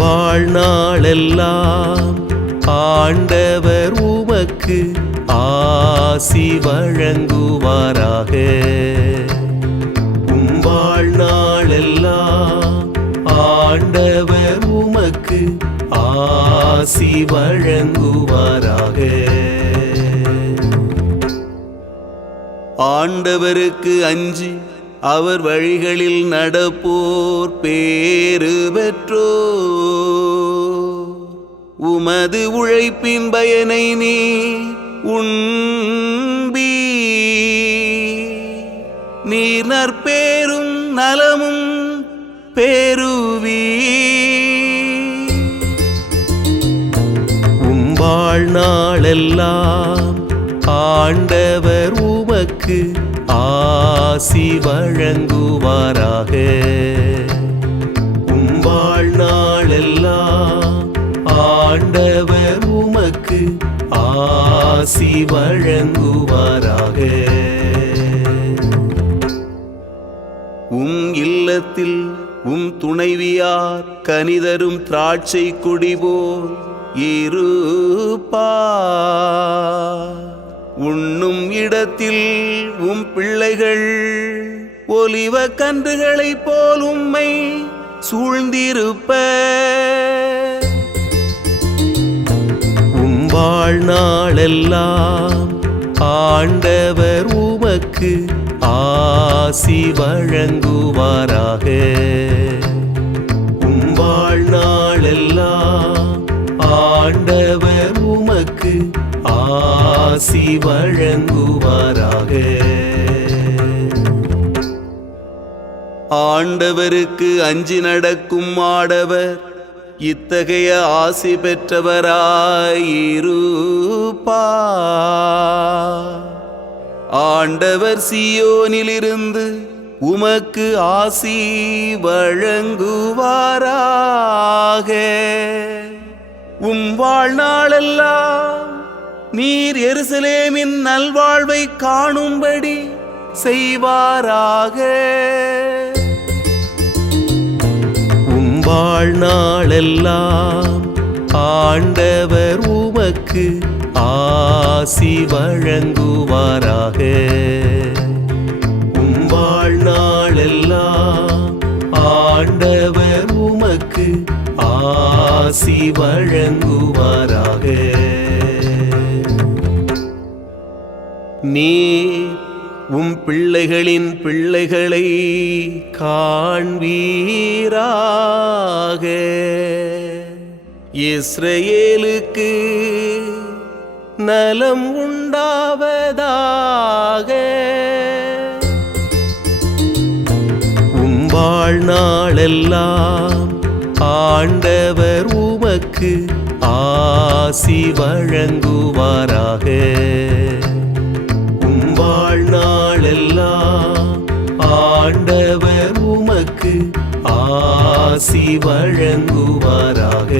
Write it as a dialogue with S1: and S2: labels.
S1: வாழ்நாளெல்லாம் ஆண்டவர் உமக்கு ஆசி வழங்குவாராக. வாழ்நாளெல்லாம் ஆண்டவர் உமக்கு ஆசி வழங்குவாராக. ஆண்டவருக்கு அஞ்சு அவர் வழிகளில் நடப்போர் பேறு பெற்றோ உமது உழைப்பின் பயனை நீ உண்பி நீர் நற்பேரும் நலமும் பெறுவீ உம் வாழ்நாளெல்லாம் ஆண்டவர் உமக்கு ஆ ஆசி வழங்குவாராக. உம்பாள் நாளெல்லாம் ஆண்டவர் உமக்கு ஆசி வழங்குவாராக. உம் இல்லத்தில் உம் துணைவியார் கனிதரும் திராட்சை குடிபோல் இருப்பா உண்ணும் இடத்தில் உம் பிள்ளைகள் ஒலிவ கன்றுகளைப் போல் உம்மை சூழ்ந்திருப்ப. உம் வாழ்நாளெல்லாம் ஆண்டவர் உமக்கு ஆசி வழங்குவாராக. உம் வாழ்நாளெல்லாம் ஆண்டவர் உமக்கு ஆசி வழங்குவாராக. ஆண்டவருக்கு அஞ்சி நடக்கும் ஆடவர் இத்தகைய ஆசி பெற்றவராயிருப்பா ஆண்டவர் சியோனிலிருந்து உமக்கு ஆசி வழங்குவாராக. உம் வாழ்நாளெல்லாம் நீர் எருசலேமின் நல்வாழ்வை காணும்படி செய்வாராக. உம் வாழ்நாளெல்லாம் ஆண்டவர் உமக்கு ஆசி வழங்குவாராக. உம் வாழ்நாளெல்லாம் ஆண்டவர் உமக்கு ஆசி வழங்குவாராக. நீ உம் பிள்ளைகளின் பிள்ளைகளை காண்பீராக. இஸ்ரேலுக்கு நலம் உண்டாவதாக. உம் வாழ்நாளெல்லாம் ஆண்டவர் உமக்கு ஆசி வழங்குவாராக. உனக்கு ஆசி வழங்குவாராக.